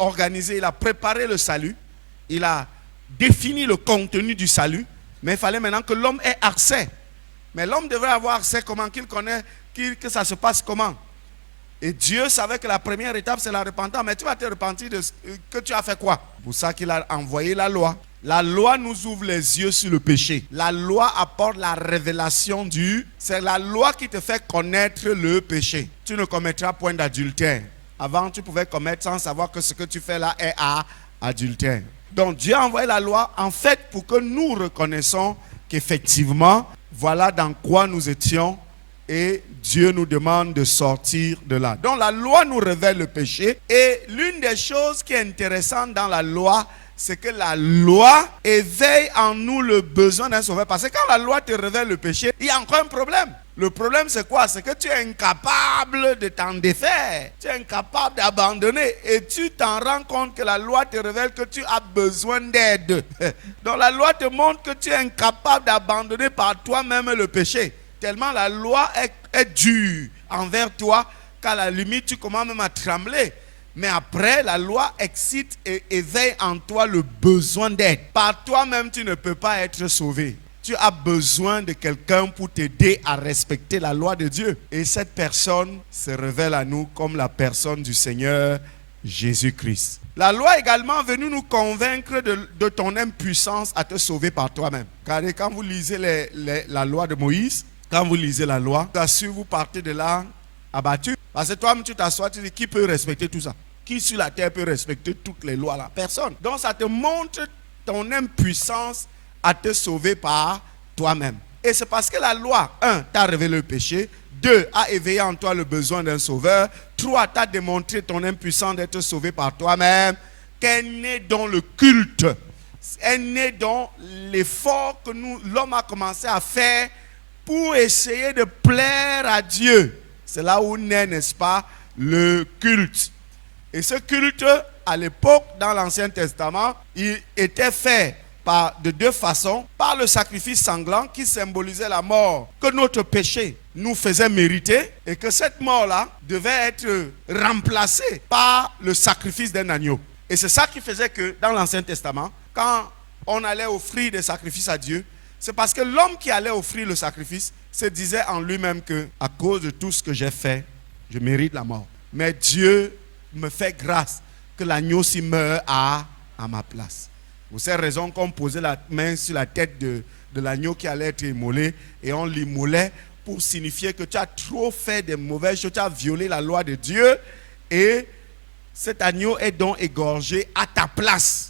organisé, il a préparé le salut, il a défini le contenu du salut, mais il fallait maintenant que l'homme ait accès. Mais l'homme devrait avoir accès comment, qu'il connaît, que ça se passe comment. Et Dieu savait que la première étape, c'est la repentance. Mais tu vas te repentir de que tu as fait quoi? C'est pour ça qu'il a envoyé la loi. La loi nous ouvre les yeux sur le péché. La loi apporte la révélation du... C'est la loi qui te fait connaître le péché. Tu ne commettras point d'adultère. Avant, tu pouvais commettre sans savoir que ce que tu fais là est adultère. Donc Dieu a envoyé la loi en fait pour que nous reconnaissons qu'effectivement, voilà dans quoi nous étions et Dieu nous demande de sortir de là. Donc la loi nous révèle le péché et l'une des choses qui est intéressante dans la loi, c'est que la loi éveille en nous le besoin d'un sauveur. Parce que quand la loi te révèle le péché, il y a encore un problème. Le problème c'est quoi? C'est que tu es incapable de t'en défaire. Tu es incapable d'abandonner. Et tu t'en rends compte que la loi te révèle que tu as besoin d'aide. Donc la loi te montre que tu es incapable d'abandonner par toi-même le péché. Tellement la loi est dure envers toi qu'à la limite tu commences même à trembler. Mais après, la loi excite et éveille en toi le besoin d'aide. Par toi-même, tu ne peux pas être sauvé. Tu as besoin de quelqu'un pour t'aider à respecter la loi de Dieu. Et cette personne se révèle à nous comme la personne du Seigneur Jésus-Christ. La loi est également venue nous convaincre de ton impuissance à te sauver par toi-même. Car quand vous lisez la loi de Moïse, quand vous lisez la loi, vous partez de là abattu. Parce que toi-même, tu t'assois, tu dis, qui peut respecter tout ça? Qui sur la terre peut respecter toutes les lois là? Personne. Donc ça te montre ton impuissance à te sauver par toi-même. Et c'est parce que la loi, 1, t'a révélé le péché, 2, a éveillé en toi le besoin d'un sauveur, 3, t'a démontré ton impuissance d'être sauvé par toi-même, qu'est né dans le culte, est né dans l'effort que l'homme a commencé à faire pour essayer de plaire à Dieu. C'est là où naît, n'est-ce pas, le culte. Et ce culte, à l'époque, dans l'Ancien Testament, il était fait de deux façons. Par le sacrifice sanglant qui symbolisait la mort que notre péché nous faisait mériter et que cette mort-là devait être remplacée par le sacrifice d'un agneau. Et c'est ça qui faisait que dans l'Ancien Testament, quand on allait offrir des sacrifices à Dieu, c'est parce que l'homme qui allait offrir le sacrifice se disait en lui-même que à cause de tout ce que j'ai fait, je mérite la mort. Mais Dieu me fait grâce que l'agneau s'y meurt à ma place. Pour cette raison qu'on posait la main sur la tête de l'agneau qui allait être immolé et on l'immolait pour signifier que tu as trop fait de mauvaises choses, tu as violé la loi de Dieu et cet agneau est donc égorgé à ta place.